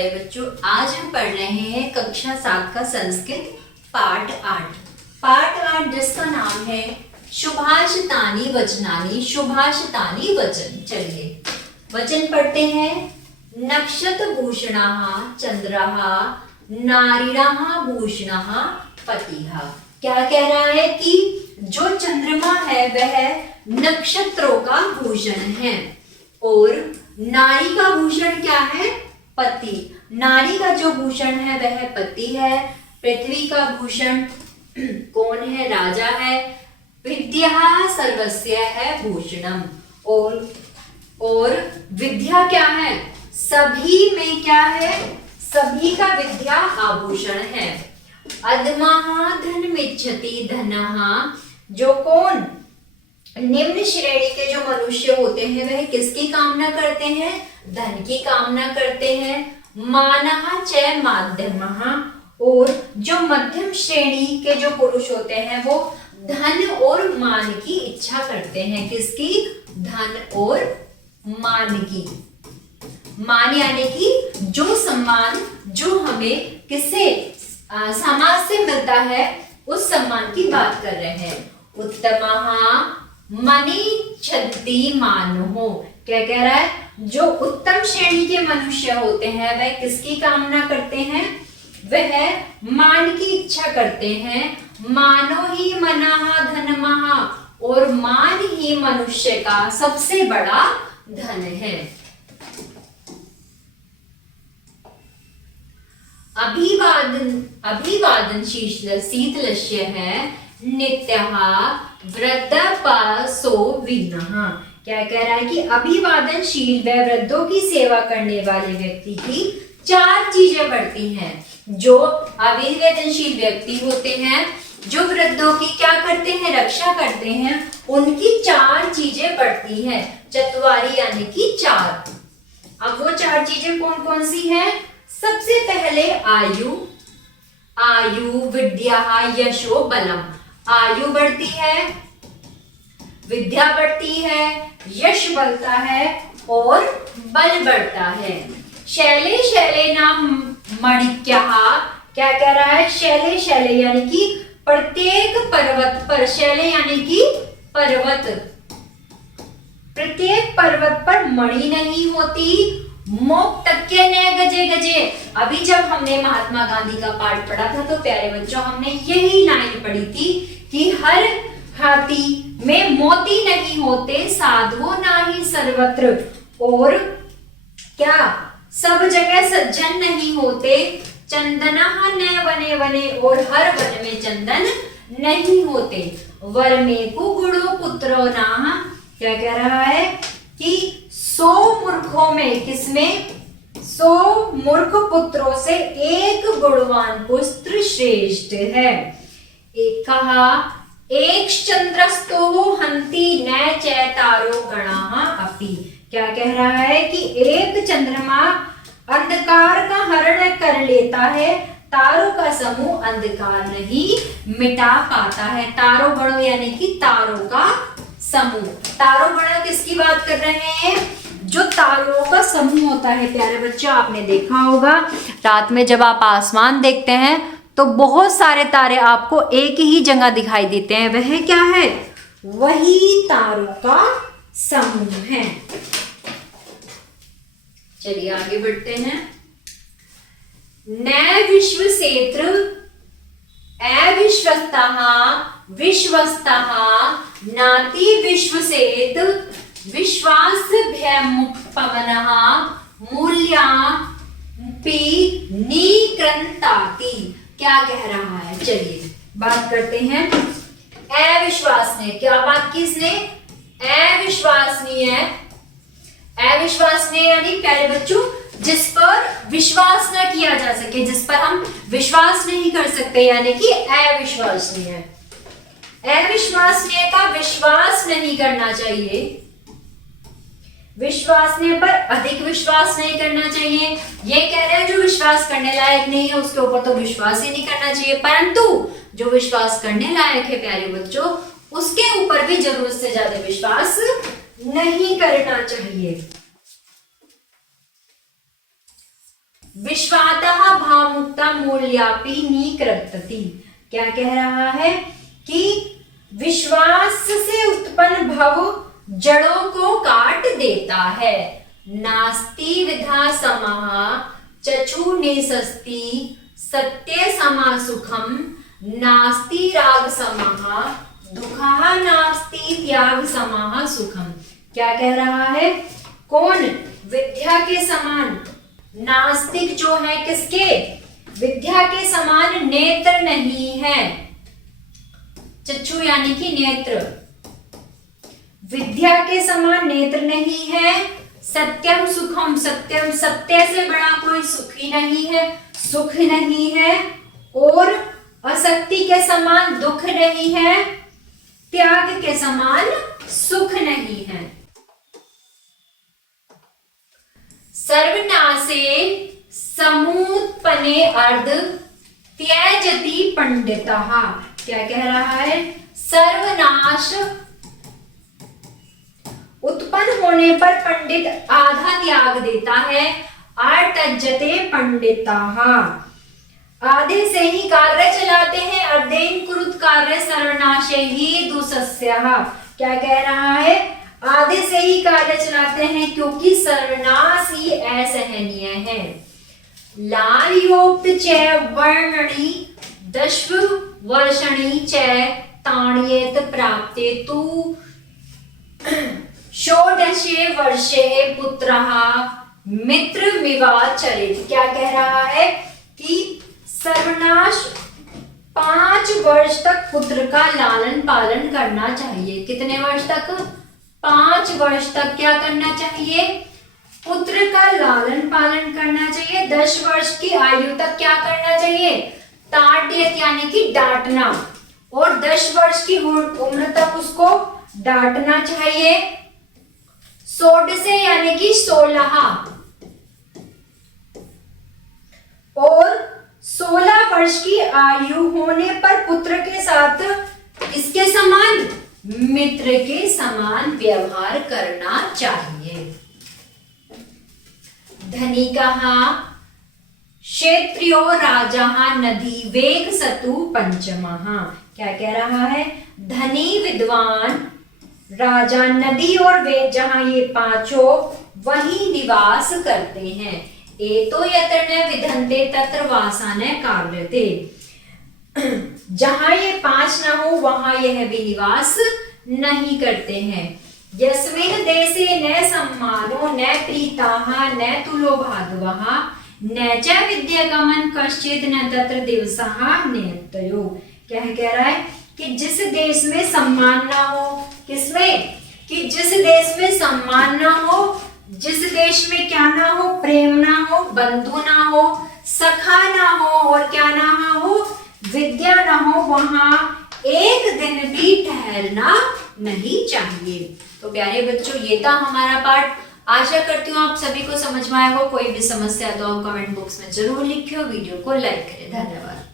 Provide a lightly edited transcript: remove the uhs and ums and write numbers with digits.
प्यारे बच्चों, आज हम पढ़ रहे हैं कक्षा 7 का संस्कृत पाठ 8 जिसका नाम है सुभाषितानि वचनानि, सुभाषितानि वचन। चलिए वचन पढ़ते हैं। नक्षत्रभूषणाः चंद्रः नारीणाः भूषणः पतिः। क्या कह रहा है कि जो चंद्रमा है वह नक्षत्रों का भूषण है और नारी का भूषण क्या है? पति। नारी का जो भूषण है वह पति है। पृथ्वी का भूषण कौन है? राजा है। विद्या सर्वस्य है भूषणम। और विद्या क्या है? सभी में क्या है? सभी का विद्या आभूषण है। अधमः धनमिच्छति धनः, जो कौन निम्न श्रेणी के जो मनुष्य होते हैं वह किसकी कामना करते हैं? धन की कामना करते हैं। मानः च माध्यमः, और जो मध्यम श्रेणी के जो पुरुष होते हैं वो धन और मान की इच्छा करते हैं। किसकी? धन और मान की। मान यानी कि जो सम्मान जो हमें किससे समाज से मिलता है उस सम्मान की बात कर रहे हैं। उत्तमः मनीच्छन्ति मानोः, क्या कह रहा है? जो उत्तम श्रेणी के मनुष्य होते हैं वह किसकी कामना करते हैं? वह मान की इच्छा करते हैं। मानो ही मनः धनमः, और मान ही मनुष्य का सबसे बड़ा धन है। अभिवादन शीतलस्य है नित्यः वृद्धपसो विनः। क्या कह रहा है कि अभिवादनशील व वृद्धों की सेवा करने वाले व्यक्ति की 4 चीजें बढ़ती हैं। जो अभिवादनशील व्यक्ति होते हैं, जो वृद्धों की क्या करते हैं? रक्षा करते हैं, उनकी 4 चीजें बढ़ती हैं। चत्वारी यानी कि 4। अब वो 4 चीजें कौन कौन सी हैं? सबसे पहले आयु विद्या यशो बलम। आयु बढ़ती है, विद्या बढ़ती है, यश बढ़ता है और बल बढ़ता है। शैले शैले नाम मणिक्यः, क्या कह रहा है? शैले शैले यानी कि प्रत्येक पर्वत पर, शैले यानी कि पर्वत, प्रत्येक पर्वत पर मणि नहीं होती। मोक्तक्य ने गजे गजे। अभी जब हमने महात्मा गांधी का पाठ पढ़ा था तो प्यारे बच्चों हमने यही लाइन पढ़ी थी कि हर हाथी में मोती नहीं होते, साधु नाही सर्वत्र, और क्या सब जगह सज्जन नहीं होते। चंदनः न वने वने, और हर वन में चंदन नहीं होते। वर में कुगुड़ो पुत्रो नाह, क्या कह रहा है कि 100 मूर्खों में, किसमें? 100 मूर्ख पुत्रों से एक गुणवान पुत्र श्रेष्ठ है। एक कहा एक चंद्रस्तो हंति न चैतारो गणाः अपि। क्या कह रहा है कि एक चंद्रमा अंधकार का हरण कर लेता है, तारों का समूह अंधकार नहीं मिटा पाता है। तारों गणों यानी कि तारों का समूह। तारों गण किसकी बात कर रहे हैं? जो तारों का समूह होता है प्यारे बच्चों, आपने देखा होगा रात में जब आप आसमान देखते हैं तो बहुत सारे तारे आपको एक ही जगह दिखाई देते हैं। वह क्या है? वही तारों का समूह है। चलिए आगे बढ़ते हैं। न विश्वसेत्र अविश्वस्तः विश्वस्तः नाति विश्वसेत विश्वासभ्यमुपपन्नः मूल्यापि निकृन्ताति। क्या कह रहा है? चलिए बात करते हैं। अविश्वसनीय, क्या बात की इसने? अविश्वसनीय। अविश्वसनीय यानी प्यारे बच्चों जिस पर विश्वास न किया जा सके, जिस पर हम विश्वास नहीं कर सकते, यानी कि अविश्वसनीय। अविश्वसनीय का विश्वास नहीं करना चाहिए, विश्वसनीय पर अधिक विश्वास नहीं करना चाहिए। ये कह रहे हैं जो विश्वास करने लायक नहीं है उसके ऊपर तो विश्वास ही नहीं करना चाहिए, परंतु जो विश्वास करने लायक है प्यारे बच्चों उसके ऊपर भी जरूरत से ज्यादा विश्वास नहीं करना चाहिए। विश्वातः भामुक्ता मूल्यापि निकृन्तति। क्या कह रहा है कि विश्वास से उत्पन्न भव जड़ों को काट देता है। नास्ति विधा समः चक्षु निसस्ति सत्य समा सुखम नास्ति राग समः दुःखः नास्ति त्याग समः सुखम। क्या कह रहा है? कौन विद्या के समान नास्तिक जो है, किसके? विद्या के समान नेत्र नहीं है। चक्षु यानी कि नेत्र, विद्या के समान नेत्र नहीं है। सत्यम सुखम, सत्यम सत्य से बड़ा कोई सुख ही नहीं है, सुख नहीं है। और असक्ति के समान दुख नहीं है, त्याग के समान सुख नहीं है। सर्वनाशे समूत्पन्ने अर्ध त्यजति पंडितः। क्या कह रहा है? सर्वनाश उत्पन्न होने पर पंडित आधा त्याग देता है। अर्त्यजते पंडिताः, आधे से ही कार्य चलाते हैं। अर्धेन कुरुत कार्य सर्वनाशे ही दुःसस्यः। क्या कह रहा है? आधे से ही कार्य चलाते हैं क्योंकि सर्वनाश ही असहनीय है। लालयोक्त च वर्णनि दश्व वर्षणि च ताण्येत प्राप्ते तु षोडशे वर्षे पुत्रः मित्रमिवाचरेत्। क्या कह रहा है कि सर्वनाश 5 वर्ष तक पुत्र का लालन पालन करना चाहिए। कितने वर्ष तक? 5 वर्ष तक क्या करना चाहिए? पुत्र का लालन पालन करना चाहिए। 10 वर्ष की आयु तक क्या करना चाहिए? ताड्यत यानी कि डांटना, और 10 वर्ष की उम्र तक उसको डांटना चाहिए। षोडशे यानी कि 16, और 16 वर्ष की आयु होने पर पुत्र के साथ इसके समान, मित्र के समान व्यवहार करना चाहिए। धनिकः क्षेत्रियो राजाः नदी वेग सतु पंचमः। क्या कह रहा है? धनी विद्वान राजा नदी और वेद, जहां ये पांचों वही निवास करते हैं। एतो यत्र न विधन्ते तत्र वासा न कार्यते। जहां ये 5 न हो वहां यह भी निवास नहीं करते हैं। यस्मिन् देशे न सम्मानो न प्रीताः न तुलो भागवः न च विद्यागमन कश्चित् न तत्र दिवसः नियतयो। क्या कह रहा है? कि जिस देश में सम्मान ना हो, किसमें? कि जिस देश में सम्मान ना हो, जिस देश में क्या ना हो? प्रेम ना हो, बंधु ना हो, सखा ना हो, और क्या ना हो? विद्या ना हो, वहां एक दिन भी ठहरना नहीं चाहिए। तो प्यारे बच्चों, ये था हमारा पाठ। आशा करती हूँ आप सभी को समझ में आया हो। कोई भी समस्या तो आप कमेंट बॉक्स में जरूर लिखियो, वीडियो को लाइक करें। धन्यवाद।